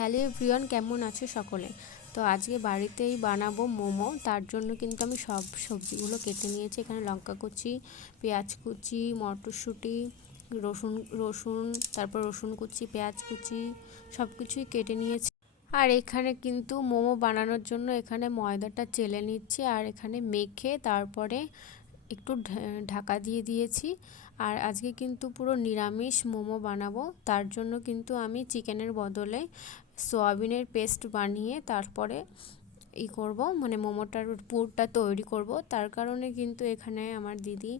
Hello everyone, কেমন আছো সকলে? তো আজকে বাড়িতেই বানাবো মোমো। তার জন্য কিন্তু আমি সব সবজিগুলো কেটে নিয়েছি। এখানে লঙ্কা কুচি, পেঁয়াজ কুচি, মটরশুঁটি, রসুন রসুন তারপর রসুন কুচি, পেঁয়াজ কুচি সব কিছুই কেটে নিয়েছি। আর এখানে কিন্তু মোমো বানানোর জন্য এখানে ময়দাটা চেলে নিচ্ছি, আর এখানে মেখে তারপরে একটু ঢাকা দিয়ে দিয়েছি। আর আজকে কিন্তু পুরো নিরামিষ মোমো বানাবো। তার জন্য কিন্তু আমি চিকেনের বদলে সয়াবিনের পেস্ট বানিয়ে তারপরে করব, মানে মোমোটার পুরটা তৈরি করব। তার কারণে কিন্তু এখানে আমার দিদি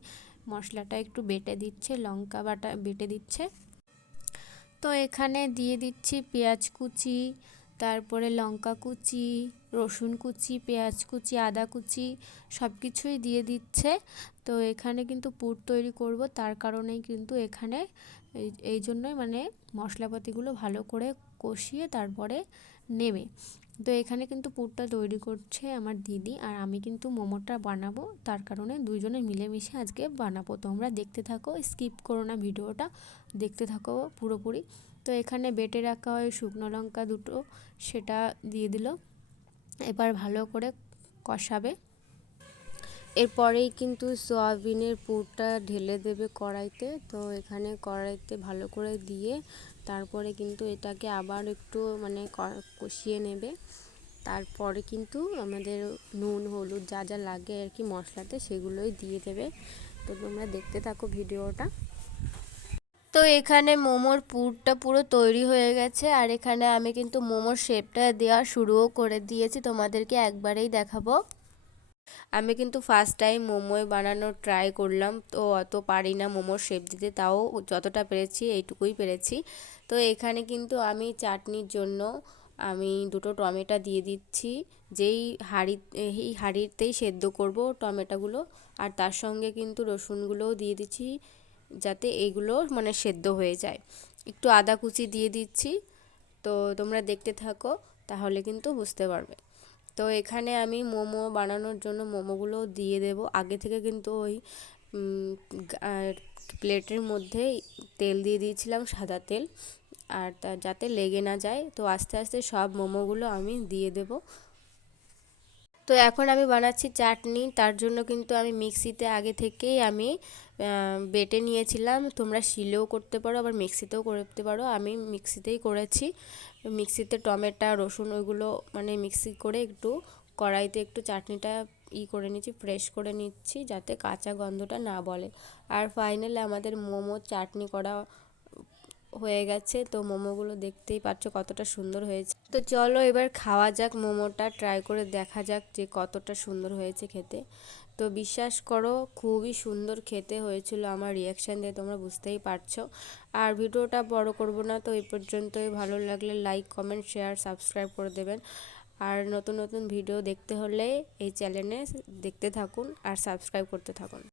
মশলাটা একটু বেটে দিচ্ছে, লঙ্কা বাটা বেটে দিচ্ছে। তো এখানে দিয়ে দিচ্ছি পেঁয়াজ কুচি, তারপরে লঙ্কা কুচি, রসুন কুচি, পেঁয়াজ কুচি, আদা কুচি সব কিছুই দিয়ে দিচ্ছে। তো এখানে কিন্তু পুর তৈরি করব, তার কারণেই কিন্তু এখানে এই জন্যই মানে মশলাপাতিগুলো ভালো করে কষিয়ে তারপরে নেবে। তো এখানে কিন্তু পুরটা তৈরি করছে আমার দিদি, আর আমি কিন্তু মোমোটা বানাবো। তার কারণে দুইজনে মিলেমিশে আজকে বানাবো। তোমরা দেখতে থাকো, স্কিপ করো না, ভিডিওটা দেখতে থাকো পুরোপুরি। তো এখানে বেটে রাখা হয় শুকনো লঙ্কা দুটো, সেটা দিয়ে দিল। এবার ভালো করে কষাবে। এরপরেই কিন্তু সয়াবিনের পুরটা ঢেলে দেবে কড়াইতে। তো এখানে কড়াইতে ভালো করে দিয়ে তারপরে কিন্তু এটাকে আবার একটু মানে কষিয়ে নেবে। তারপরে কিন্তু আমাদের নুন হলুদ যা যা লাগে আর কি মশলাতে, সেগুলোই দিয়ে দেবে। তো তোমরা দেখতে থাকো ভিডিওটা। তো এখানে মোমোর পুরটা পুরো তৈরি হয়ে গেছে, আর এখানে আমি কিন্তু মোমোর শেপটা দেওয়া শুরুও করে দিয়েছি, তোমাদেরকে একবারেই দেখাবো। আমি কিন্তু ফার্স্ট টাইম মোমোয় বানানোর ট্রাই করলাম, তো অত পারি না মোমোর শেপ দিতে, তাও যতটা পেরেছি এইটুকুই পেরেছি। তো এখানে কিন্তু আমি চাটনির জন্য আমি দুটো টমেটো দিয়ে দিচ্ছি, এই হাঁড়িতেই সেদ্ধ করব টমেটোগুলো। আর তার সঙ্গে কিন্তু রসুনগুলোও দিয়ে দিচ্ছি, যাতে এগুলো মানে সেদ্ধ হয়ে যায়। একটু আদা কুচি দিয়ে দিচ্ছি। তো তোমরা দেখতে থাকো, তাহলে কিন্তু বুঝতে পারবে। তো এখানে আমি মোমো বানানোর জন্য মোমোগুলো দিয়ে দেব। আগে থেকে কিন্তু ওই প্লেটের মধ্যে তেল দিয়ে দিয়েছিলাম, সাদা তেল, আর যাতে লেগে না যায়। তো আস্তে আস্তে সব মোমোগুলো আমি দিয়ে দেব। তো এখন আমি বানাচ্ছি চাটনি। তার জন্য কিন্তু আমি মিক্সিতে আগে থেকেই আমি বেটে নিয়েছিলাম। তোমরা শিলেও করতে পারো, আবার মিক্সিতেও করতে পারো। আমি মিক্সিতেই করেছি। মিক্সিতে টমেটো রসুন ওইগুলো মানে মিক্সি করে একটু কড়াইতে একটু চাটনিটা করে নিচ্ছি, ফ্রেশ করে নিচ্ছি, যাতে কাঁচা গন্ধটা না বলে। আর ফাইনালি আমাদের মোমো চাটনি করা হয়ে গেছে। তো মোমোগুলো দেখতেই পাচ্ছ কতটা সুন্দর হয়েছে। তো চলো এবার খাওয়া যাক, মোমোটা ট্রাই করে দেখা যাক যে কতটা সুন্দর হয়েছে খেতে। তো বিশ্বাস করো খুবই সুন্দর খেতে হয়েছিল, আমার রিয়াকশান দিয়ে তোমরা বুঝতেই পারছো। আর ভিডিওটা বড় করব না, তো এই পর্যন্তই। ভালো লাগলে লাইক কমেন্ট শেয়ার সাবস্ক্রাইব করে দেবেন। আর নতুন নতুন ভিডিও দেখতে হলে এই চ্যানেলে দেখতে থাকুন আর সাবস্ক্রাইব করতে থাকুন।